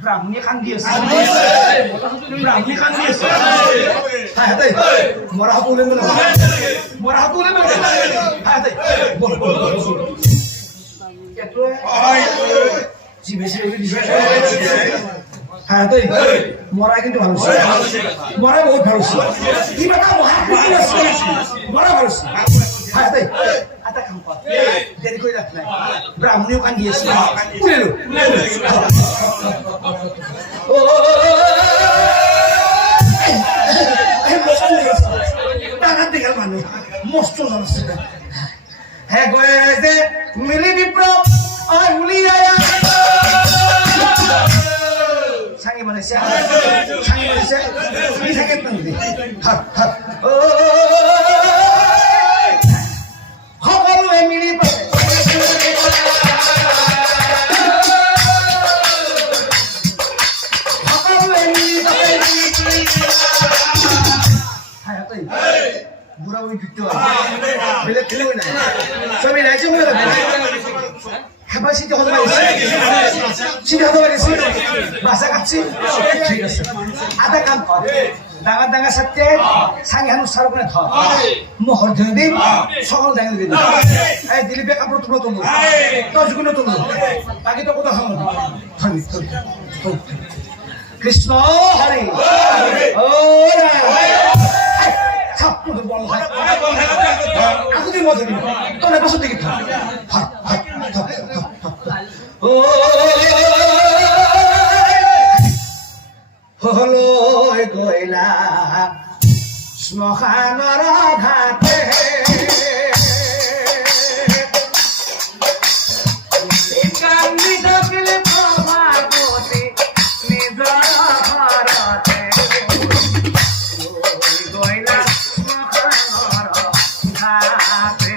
ব্রাহ্মণী খান দিয়েছে ব্রাহ্মণী খান দিয়েছে হ্যাঁ তাই মরা হাত উলে মেলে মরা হাত উলে মেলে হ্যাঁ তাই বল বল একটু জিভে জিভে হ্যাঁ তাই মরা কিন্তু ভালো মরা বহুত ভালো কি বাটা মরা ভালো হ্যাঁ তাই আটা খাম পা দেরি করে রাখ নাই ব্রাহ্মণীও কান দিয়েছে উলে লো ও টাকা দিকে মানুষ মস্ত মানুষ হ্যাঁ গয়ে মিলি বিপ্র আর উলি আয়া সাঙ্গি মানেছে সাঙ্গি মানেছে কি থাকে তুমি হাত হাত ও সকলোৱে মিলি বুড়া ওই ফিরতে বেলে খেলে না সবাই রাইছে মনে রাখবে ক্যাপাসিটি হতে পারছে সিটি হতে পারছে বাসা কাটছি ঠিক আছে আধা কাম কর ডাঙা ডাঙা সাথে সাঙ্গি হানু সার করে ধর মোহর ধরে দিন সকল ডাঙা দিন এই দিলীপে কাপড় তুলো তুলো দশগুলো তুলো বাকি তো কোথাও হলো কৃষ্ণ হরি ও ছাত্রদের বল হয় এতদিন মজা দিন তোর বছর দিকে ও হলো গয়লা শ্মশানৰ ঘাটে কান্দি থাকিলে প্ৰভাৱতী নিজৰ ঘৰতে গয়লা শ্মশানৰ ঘাটে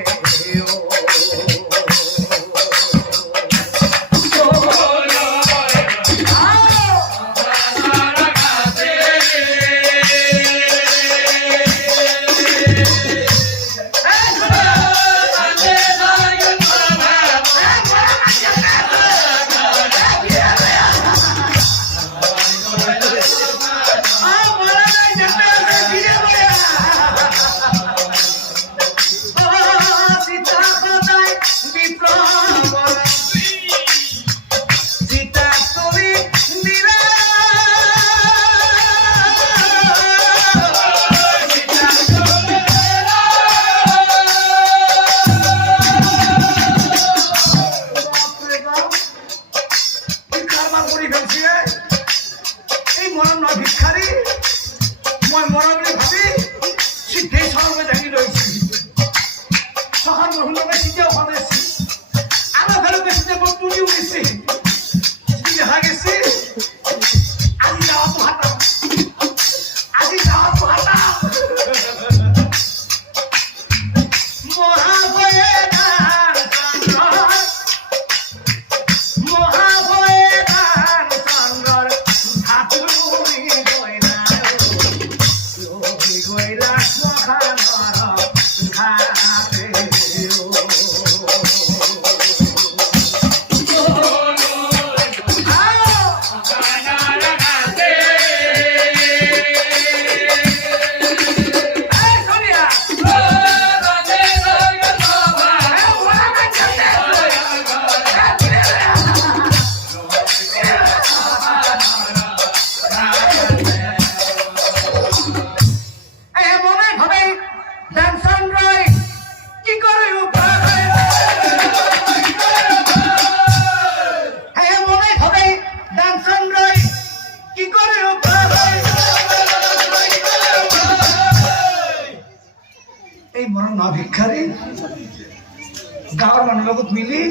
গাঁৱৰ মানুহৰ লগত মিলি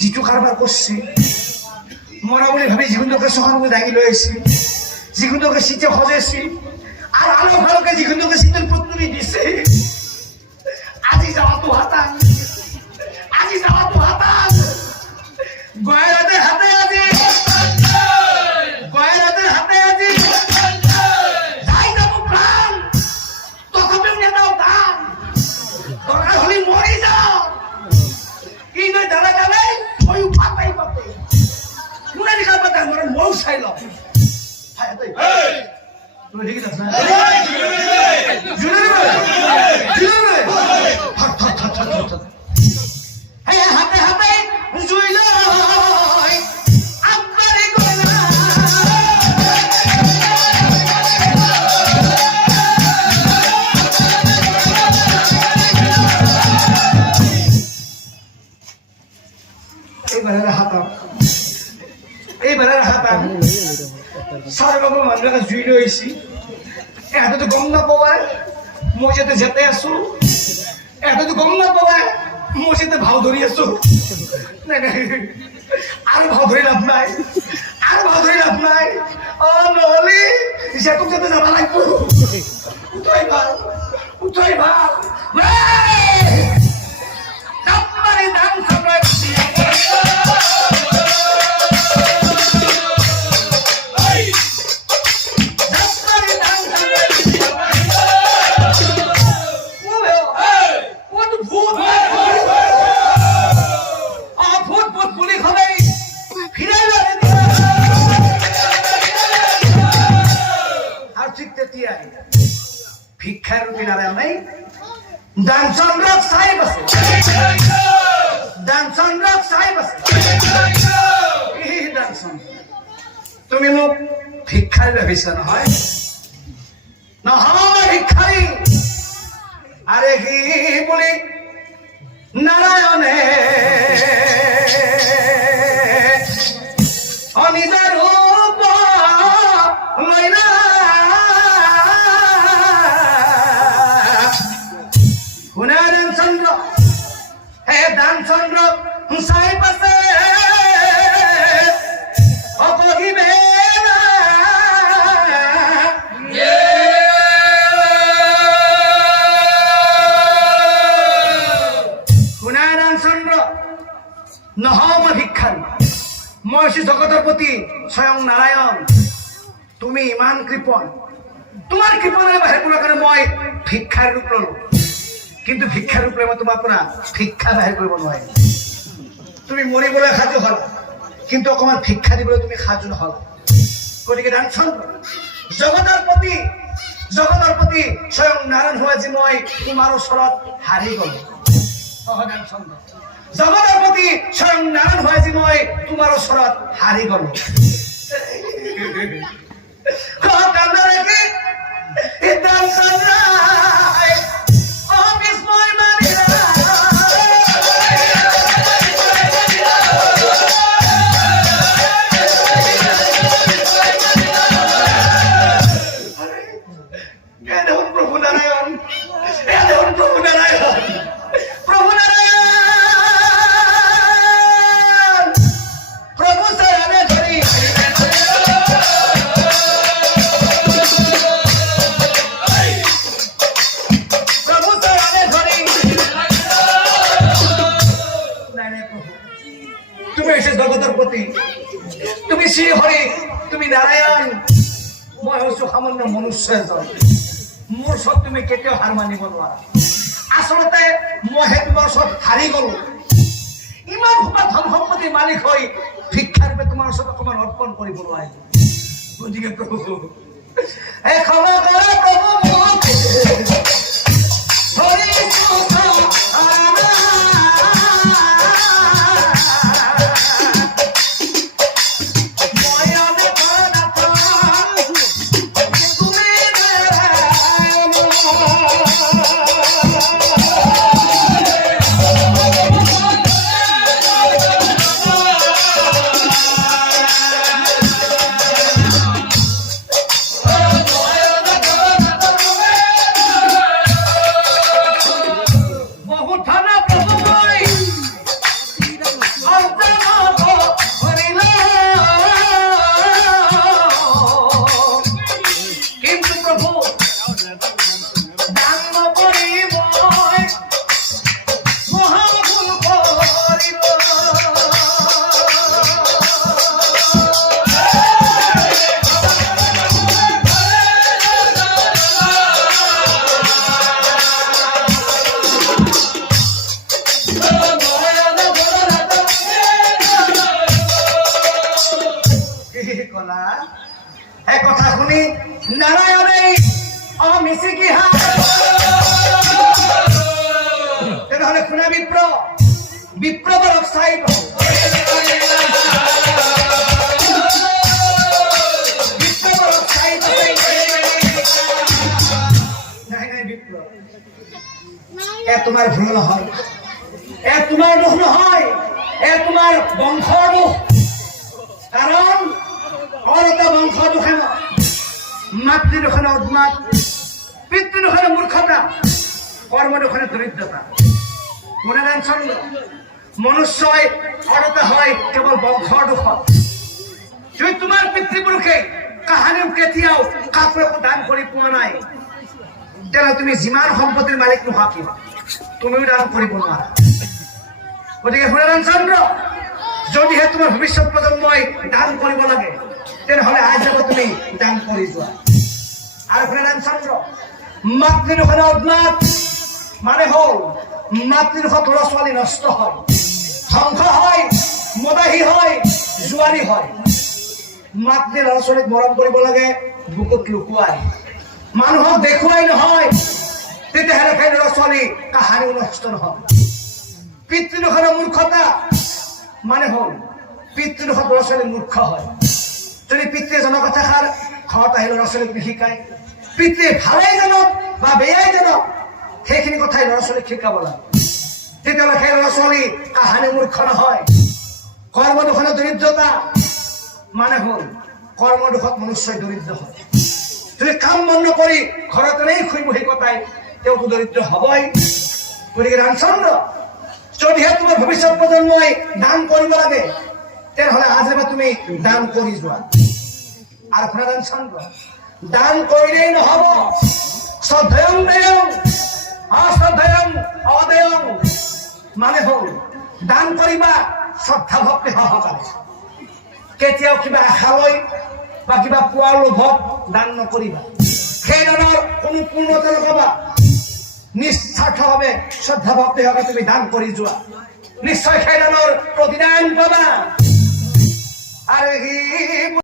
যিটো কাৰবাৰ কৰিছে মৰা বুলি ভাবি যিগুণকে চহৰলৈ দাঙি লৈ আহিছে যিগুণকে চিঠি সজাইছে আৰু আলো ভালকে যিগুণকে চিঠিৰ প্ৰস্তুতি দিছে আজি যাওয়াতো হাতান গয়রাতের হাতে আজি যাই যাব প্রাণ তথাপিও নেতাও দান দরকার হলে মরে যাও কি নয় দাঁড়া যাবে ওই পাতাই পাতে শুনে দেখা পাতা মরে মৌ চাইল তুই ঠিক আছে না জুলে হাতে হাতে জুইল আপনারে গলা এইবারে হাতাম সারা বাবু মানুষ জুই লৈছি এহাতেতো গম নাপায় মই যাতে যেতে আছো এহাতেতো গম নাপায় মই যাতে ভাও ধৰি আছো আৰু ভাও ধৰি লাভ নাই অ নহলে যেটোক যাতে যাব লাগিব উঠাই ভাল তাপমানে দাম চাপাই ভিক্ষার রূপী নারায়ণ দানচন্দ্র সাহেব আছে তুমি মোক ভিক্ষাৰী ভাবিছা নহয় ভিক্ষাৰী আরে কি বলি নারায়ণে অনিদার রূপ লইলা দানচন্দ্র সাহেব আছে অপহিবে শুনায় দানচন্দ্র নহম ভিক্ষাৰী মই শ্ৰী জগতৰ প্ৰতি স্বয়ং নাৰায়ণ তুমি ইমান কৃপণ তোমাৰ কৃপণেৰে বাহিৰ কৰাৰ কাৰণে মই ভিক্ষাৰ ৰূপ ললো কিন্তু ভিক্ষাৰ ৰূপে মই তোমাৰ পৰা ভিক্ষা বাহিৰ কৰিব নোৱাৰিম তুমি মৰিবলৈ সাজু হলা কিন্তু অকমান ভিক্ষা দিবলৈ তুমি সাজু নহলা গতিকে দানচন্দ্ৰ জগতৰ প্ৰতি স্বয়ং নাৰায়ণ হোৱা যে মই তোমাৰ ওচৰত হাৰি গলো দানচন্দ্ৰ জগতৰ প্ৰতি স্বয়ং নাৰায়ণ হোৱা যে মই তোমাৰ ওচৰত হাৰি গলো দানচন্দ্ৰ তুমি শ্রী হরি তুমি নারায়ণ মই হইছো সামান্য মনুষ্য এজন মোৰ ওচৰত তুমি কেতিয়াও হাৰ মানিব নোৱাৰা আচলতে মই তোমাৰ ওচৰত হাৰি গলো ইমান সোপা ধন সম্পত্তিৰ মালিক হৈ ভিক্ষাৰ ৰূপে তোমাৰ ওচৰত অকমান অৰ্পণ কৰিব নোৱাৰিলো গতিকে প্ৰভু ক্ষমা কৰা প্ৰভু কলা এই কথা শুনি নারায়ণে মিচিকি হাত তেনেহলে শুনা বিপ্লৱৰ স্থায়ী তোমাৰ ভুল নহয় তোমাৰ দোষ নহয় তোমাৰ বংশৰ দোষ কাৰণ অৰতা বংশ দোষে মাতৃ দোষে উন্মাদ পিতৃ দোষে মূৰ্খতা কৰ্ম দোষে দৰিদ্ৰতা মনোনয়ন চন্দ্ৰ মনুষ্যই অৰতা হয় কেৱল বংশৰ দোষত যদি তোমাৰ পিতৃপুৰুষে কাহানিও কেতিয়াও কাকো একো দান কৰি পোৱা নাই তেনে তুমি যিমান সম্পত্তিৰ মালিক নোহোৱা কিয় তুমিও দান কৰিব নোৱাৰা গতিকে মনোনয়ন চন্দ্ৰ যদিহে তোমাৰ ভৱিষ্যত প্ৰজন্মই দান কৰিব লাগে তেনেহলে আজি তুমি দান কৰি যোৱা আৰু মনোনয়ন চন্দ্ৰ মাতৃদোষে উন্মাদ মানে হল মাতৃদোষত ল'ৰা ছোৱালী নষ্ট হয় ধ্বংস হয় মদাহী হয় জুৱাৰী হয় মাতৃ ল'ৰা ছোৱালীক মৰম কৰিব লাগে বুকুত লুকুৱাই মানুহক দেখুৱাই নহয় তেতিয়াহ'লে সেই ল'ৰা ছোৱালী কাহানিও নষ্ট নহয় পিতৃদোষৰ মূৰ্খতা মানে হল পিতৃদোষত ল'ৰা ছোৱালী মূৰ্খ হয় যদি পিতৃয়ে জনকথাষাৰ ঘৰত আহি ল'ৰা ছোৱালীক নিশিকায় পিতৃয়ে ভালেই জানক বা বেয়াই জানক সেইখিনি কথাই ল'ৰা ছোৱালীক শিকাব লাগে তেতিয়াহ'লে সেই ল'ৰা ছোৱালী কাহানি মূৰ্খ নহয় কৰ্মদোষণে দৰিদ্ৰতা মানে হল কৰ্মদোষত মনুষ্যই দৰিদ্ৰ হয় যদি কাম বন্ধ কৰি ঘৰত এনেই শুই বহি কটাই তেওঁতো দৰিদ্ৰ হবই গতিকে ৰামচন্দ্ৰ যদিহে তোমাৰ ভৱিষ্যত প্ৰজন্মই দান কৰিব লাগে তেনেহলে আজি বা তুমি দান কৰি যোৱা আৰু ৰামচন্দ্ৰ দান কৰিলেই নহব শ্ৰদ্ধেয়ং দেয়ং অশ্ৰদ্ধেয়ং অদেয়ং মানে হল দান কৰিবা শ্ৰদ্ধা ভক্তি সহকাৰে কেতিয়াও কিবা আশা লৈ বা কিবা পোৱাৰ লোভত দান নকৰিবা সেই দানৰ কোনো পূৰ্ণতা নকবা নিস্বাৰ্থভাৱে শ্ৰদ্ধা ভক্তি সহকাৰে তুমি দান কৰি যোৱা নিশ্চয় সেই দানৰ প্ৰতিদান পাবা আৰু